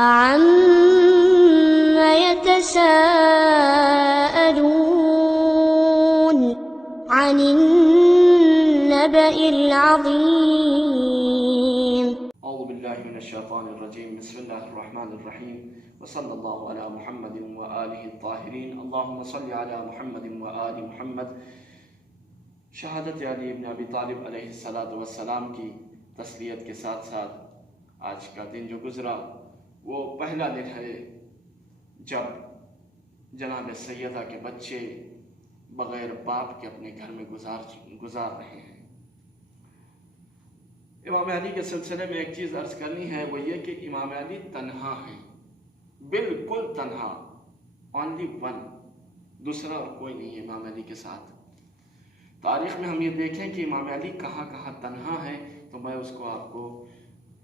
عَمَّ يَتَسَاءَلُونَ عَنِ النَّبَإِ الْعَظِيمِ اعوذ باللہ من الشیطان الرجیم بسم اللہ الرحمن الرحیم وصلی اللہ علی محمد وآلہ الطاہرین اللہم صلی علی محمد وآل محمد۔ شہادت علی ابن ابی طالب علیہ السلام کی تسلیت کے ساتھ ساتھ آج کا دن جو گزرا وہ پہلا دن ہے جب جناب سیدہ کے بچے بغیر باپ کے اپنے گھر میں گزار رہے ہیں۔ امام علی کے سلسلے میں ایک چیز عرض کرنی ہے، وہ یہ کہ امام علی تنہا ہیں، بالکل تنہا، اونلی ون، دوسرا اور کوئی نہیں ہے امام علی کے ساتھ۔ تاریخ میں ہم یہ دیکھیں کہ امام علی کہاں کہاں تنہا ہے، تو میں اس کو آپ کو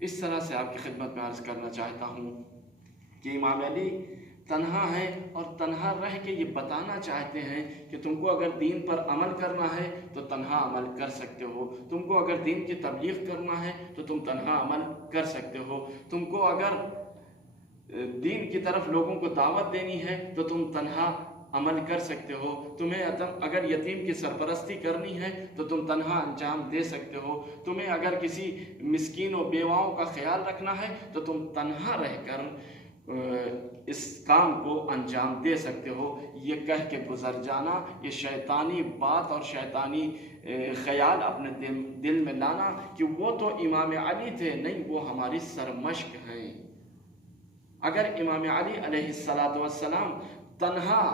اس طرح سے آپ کی خدمت میں عرض کرنا چاہتا ہوں کہ امام علی تنہا ہے اور تنہا رہ کے یہ بتانا چاہتے ہیں کہ تم کو اگر دین پر عمل کرنا ہے تو تنہا عمل کر سکتے ہو، تم کو اگر دین کی تبلیغ کرنا ہے تو تم تنہا عمل کر سکتے ہو، تم کو اگر دین کی طرف لوگوں کو دعوت دینی ہے تو تم تنہا عمل کر سکتے ہو، تمہیں اگر یتیم کی سرپرستی کرنی ہے تو تم تنہا انجام دے سکتے ہو، تمہیں اگر کسی مسکین و بیواؤں کا خیال رکھنا ہے تو تم تنہا رہ کر اس کام کو انجام دے سکتے ہو۔ یہ کہہ کے گزر جانا، یہ شیطانی بات اور شیطانی خیال اپنے دل میں لانا کہ وہ تو امام علی تھے، نہیں، وہ ہماری سرمشق ہیں۔ اگر امام علی علیہ السلام تنہا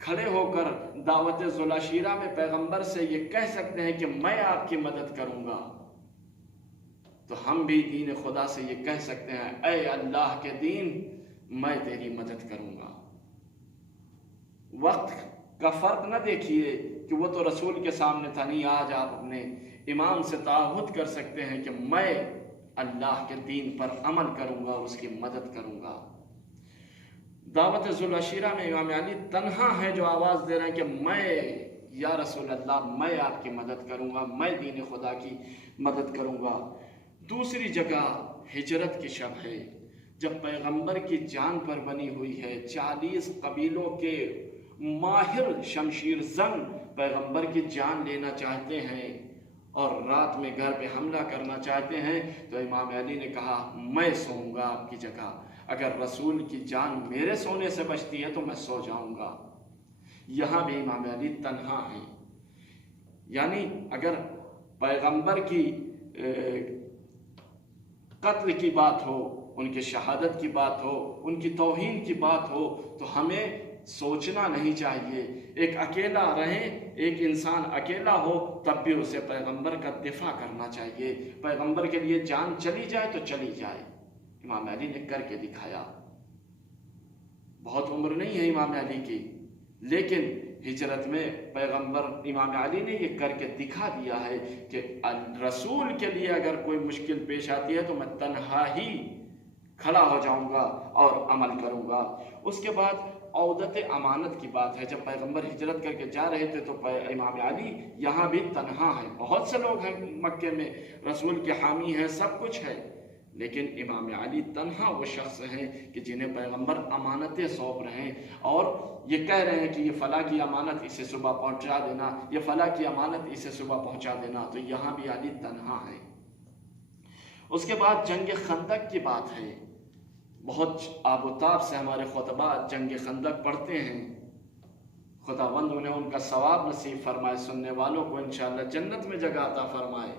کھڑے ہو کر دعوت ذوالعشیرہ میں پیغمبر سے یہ کہہ سکتے ہیں کہ میں آپ کی مدد کروں گا، تو ہم بھی دین خدا سے یہ کہہ سکتے ہیں، اے اللہ کے دین، میں تیری مدد کروں گا۔ وقت کا فرق نہ دیکھیے کہ وہ تو رسول کے سامنے تھا، نہیں، آج آپ اپنے امام سے تعہد کر سکتے ہیں کہ میں اللہ کے دین پر عمل کروں گا، اس کی مدد کروں گا۔ دعوت ذوالعشیرہ میں امام علی تنہا ہے جو آواز دے رہے ہیں کہ میں، یا رسول اللہ، میں آپ کی مدد کروں گا، میں دین خدا کی مدد کروں گا۔ دوسری جگہ ہجرت کی شب ہے، جب پیغمبر کی جان پر بنی ہوئی ہے، 40 قبیلوں کے ماہر شمشیر زن پیغمبر کی جان لینا چاہتے ہیں اور رات میں گھر پہ حملہ کرنا چاہتے ہیں، تو امام علی نے کہا میں سوؤں گا آپ کی جگہ، اگر رسول کی جان میرے سونے سے بچتی ہے تو میں سو جاؤں گا۔ یہاں بھی امام علی تنہا ہیں، یعنی اگر پیغمبر کی قتل کی بات ہو، ان کی شہادت کی بات ہو، ان کی توہین کی بات ہو، تو ہمیں سوچنا نہیں چاہیے، ایک اکیلا رہے، ایک انسان اکیلا ہو تب بھی اسے پیغمبر کا دفاع کرنا چاہیے، پیغمبر کے لیے جان چلی جائے تو چلی جائے۔ امام علی نے کر کے دکھایا۔ بہت عمر نہیں ہے امام علی کی، لیکن ہجرت میں پیغمبر امام علی نے یہ کر کے دکھا دیا ہے کہ رسول کے لیے اگر کوئی مشکل پیش آتی ہے تو میں تنہا ہی کھڑا ہو جاؤں گا اور عمل کروں گا۔ اس کے بعد عودت امانت کی بات ہے، جب پیغمبر ہجرت کر کے جا رہے تھے تو امام علی یہاں بھی تنہا ہیں، بہت سے لوگ ہیں مکے میں، رسول کے حامی ہیں، سب کچھ ہے، لیکن امام علی تنہا وہ شخص ہیں کہ جنہیں پیغمبر امانتیں سونپ رہے ہیں اور یہ کہہ رہے ہیں کہ یہ فلاں کی امانت اسے صبح پہنچا دینا، یہ فلاں کی امانت اسے صبح پہنچا دینا، تو یہاں بھی علی تنہا ہے۔ اس کے بعد جنگ خندق کی بات ہے، بہت آب و تاب سے ہمارے خطبہ جنگ خندق پڑھتے ہیں، خداوند انہیں ان کا ثواب نصیب فرمائے، سننے والوں کو انشاءاللہ جنت میں جگہ عطا فرمائے۔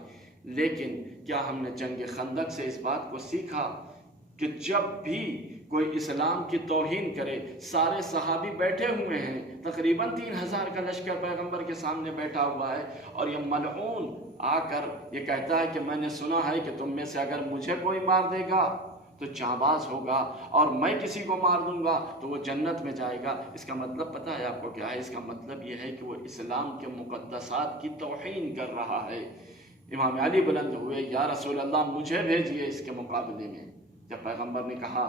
لیکن کیا ہم نے جنگ خندق سے اس بات کو سیکھا کہ جب بھی کوئی اسلام کی توہین کرے، سارے صحابی بیٹھے ہوئے ہیں، تقریباً 3000 کا لشکر پیغمبر کے سامنے بیٹھا ہوا ہے، اور یہ ملعون آ کر یہ کہتا ہے کہ میں نے سنا ہے کہ تم میں سے اگر مجھے کوئی مار دے گا تو جانباز ہوگا اور میں کسی کو مار دوں گا تو وہ جنت میں جائے گا۔ اس کا مطلب پتہ ہے آپ کو کیا ہے؟ اس کا مطلب یہ ہے کہ وہ اسلام کے مقدسات کی توہین کر رہا ہے۔ امام علی بلند ہوئے، یا رسول اللہ مجھے بھیجئے اس کے مقابلے میں۔ جب پیغمبر نے کہا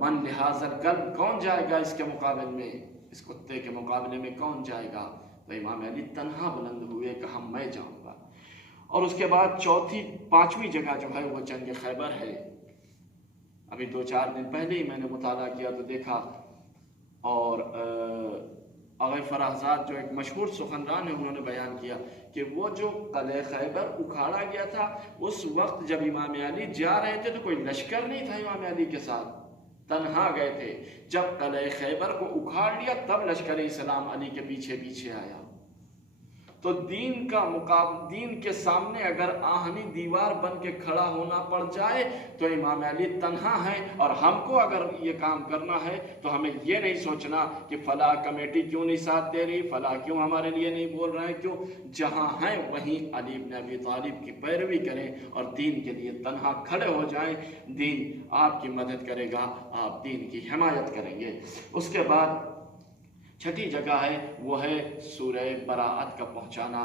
من لہذا الکلب، کون جائے گا اس کے مقابلے میں، اس کتے کے مقابلے میں کون جائے گا، تو امام علی تنہا بلند ہوئے، کہا میں جاؤں گا۔ اور اس کے بعد پانچویں جگہ جو ہے وہ جنگ خیبر ہے۔ ابھی 2-4 دن پہلے ہی میں نے مطالعہ کیا تو دیکھا، اور آغا فرحزاد جو ایک مشہور سخنران ہے، انہوں نے بیان کیا کہ وہ جو قلعہ خیبر اکھاڑا گیا تھا، اس وقت جب امام علی جا رہے تھے تو کوئی لشکر نہیں تھا امام علی کے ساتھ، تنہا گئے تھے۔ جب قلعہ خیبر کو اکھاڑ لیا تب لشکر اسلام علی کے پیچھے پیچھے آیا۔ تو دین کے سامنے اگر آہنی دیوار بن کے کھڑا ہونا پڑ جائے تو امام علی تنہا ہے، اور ہم کو اگر یہ کام کرنا ہے تو ہمیں یہ نہیں سوچنا کہ فلاں کمیٹی کیوں نہیں ساتھ دے رہی، فلاں کیوں ہمارے لیے نہیں بول رہے ہیں، کیوں؟ جہاں ہیں وہیں علی بن ابی طالب کی پیروی کریں اور دین کے لیے تنہا کھڑے ہو جائیں۔ دین آپ کی مدد کرے گا، آپ دین کی حمایت کریں گے۔ اس کے بعد چھٹی جگہ ہے وہ ہے سورہ براءت کا پہنچانا۔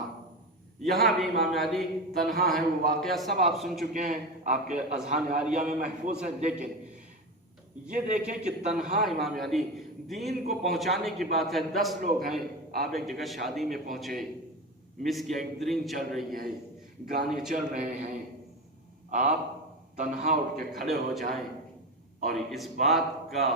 یہاں بھی امام علی تنہا ہے، وہ واقعہ سب آپ سن چکے ہیں، آپ کے اذہان عالیہ میں محفوظ ہے، لیکن یہ دیکھیں کہ تنہا امام علی، دین کو پہنچانے کی بات ہے، 10 لوگ ہیں، آپ ایک جگہ شادی میں پہنچے، مس گیدرنگ چل رہی ہے، گانے چل رہے ہیں، آپ تنہا اٹھ کے کھڑے ہو جائیں اور اس بات کا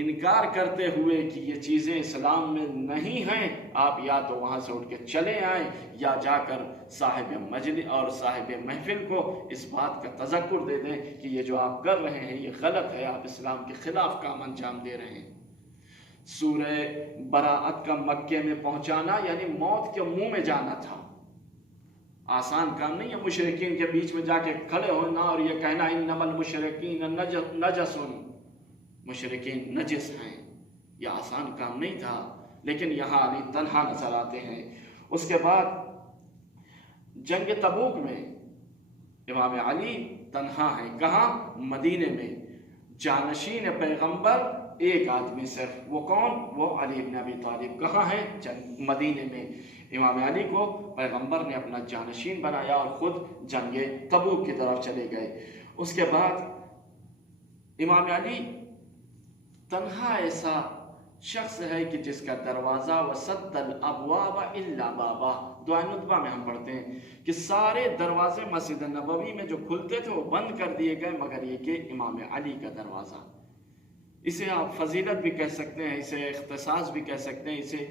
انکار کرتے ہوئے کہ یہ چیزیں اسلام میں نہیں ہیں، آپ یا تو وہاں سے اٹھ کے چلے آئیں یا جا کر صاحب مجلس اور صاحب محفل کو اس بات کا تذکر دے دیں کہ یہ جو آپ کر رہے ہیں یہ غلط ہے، آپ اسلام کے خلاف کام انجام دے رہے ہیں۔ سورہ براءت کا مکے میں پہنچانا یعنی موت کے منہ میں جانا تھا، آسان کام نہیں ہے۔ مشرکین کے بیچ میں جا کے کھڑے ہونا اور یہ کہنا انما المشرکین نجس، مشرکین نجس ہیں، یہ آسان کام نہیں تھا، لیکن یہاں علی تنہا نظر آتے ہیں۔ اس کے بعد جنگ تبوک میں امام علی تنہا ہیں، کہاں؟ مدینے میں۔ جانشین پیغمبر ایک آدمی صرف، وہ کون؟ وہ علی بن ابی طالب۔ کہاں ہے؟ مدینے میں۔ امام علی کو پیغمبر نے اپنا جانشین بنایا اور خود جنگ تبوک کی طرف چلے گئے۔ اس کے بعد امام علی تنہا ایسا شخص ہے کہ جس کا دروازہ وسد الابواب الا بابا، دعائے ندبہ میں ہم پڑھتے ہیں کہ سارے دروازے مسجد نبوی میں جو کھلتے تھے وہ بند کر دیے گئے مگر یہ کہ امام علی کا دروازہ۔ اسے آپ فضیلت بھی کہہ سکتے ہیں، اسے اختصاص بھی کہہ سکتے ہیں، اسے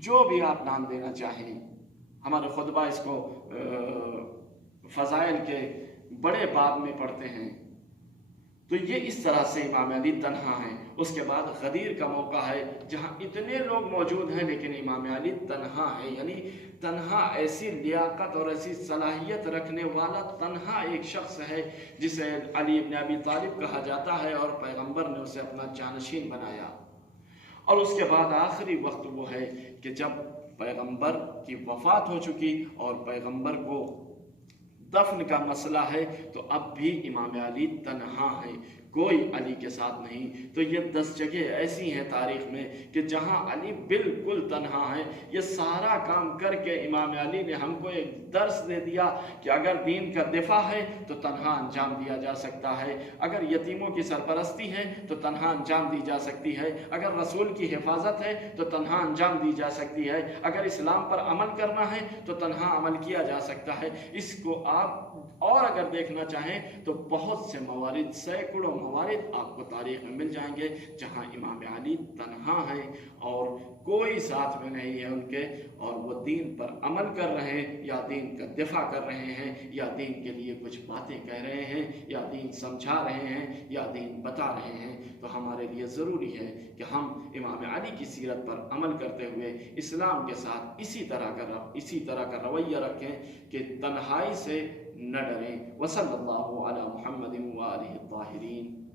جو بھی آپ نام دینا چاہیں۔ ہمارے خطبہ اس کو فضائل کے بڑے باب میں پڑھتے ہیں۔ تو یہ اس طرح سے امام علی تنہا ہیں۔ اس کے بعد غدیر کا موقع ہے جہاں اتنے لوگ موجود ہیں لیکن امام علی تنہا ہے، یعنی تنہا ایسی لیاقت اور ایسی صلاحیت رکھنے والا تنہا ایک شخص ہے جسے علی بن ابی طالب کہا جاتا ہے، اور پیغمبر نے اسے اپنا جانشین بنایا۔ اور اس کے بعد آخری وقت وہ ہے کہ جب پیغمبر کی وفات ہو چکی اور پیغمبر کو دفن کا مسئلہ ہے تو اب بھی امام علی تنہا ہے، کوئی علی کے ساتھ نہیں۔ تو یہ 10 جگہ ایسی ہیں تاریخ میں کہ جہاں علی بالکل تنہا ہے۔ یہ سارا کام کر کے امام علی نے ہم کو ایک درس دے دیا کہ اگر دین کا دفاع ہے تو تنہا انجام دیا جا سکتا ہے، اگر یتیموں کی سرپرستی ہے تو تنہا انجام دی جا سکتی ہے، اگر رسول کی حفاظت ہے تو تنہا انجام دی جا سکتی ہے، اگر اسلام پر عمل کرنا ہے تو تنہا عمل کیا جا سکتا ہے۔ اس کو آپ اور اگر دیکھنا چاہیں تو بہت سے موارد، سینکڑوں موارد آپ کو تاریخ میں مل جائیں گے جہاں امام علی تنہا ہیں اور کوئی ساتھ میں نہیں ہے ان کے، اور وہ دین پر عمل کر رہے ہیں یا دین کا دفاع کر رہے ہیں یا دین کے لیے کچھ باتیں کہہ رہے ہیں یا دین سمجھا رہے ہیں یا دین بتا رہے ہیں۔ تو ہمارے لیے ضروری ہے کہ ہم امام علی کی سیرت پر عمل کرتے ہوئے اسلام کے ساتھ اسی طرح کا رویہ رکھیں کہ تنہائی سے نہ ڈریں۔ وصلی اللہ علی محمد وآلہ الطاہرین۔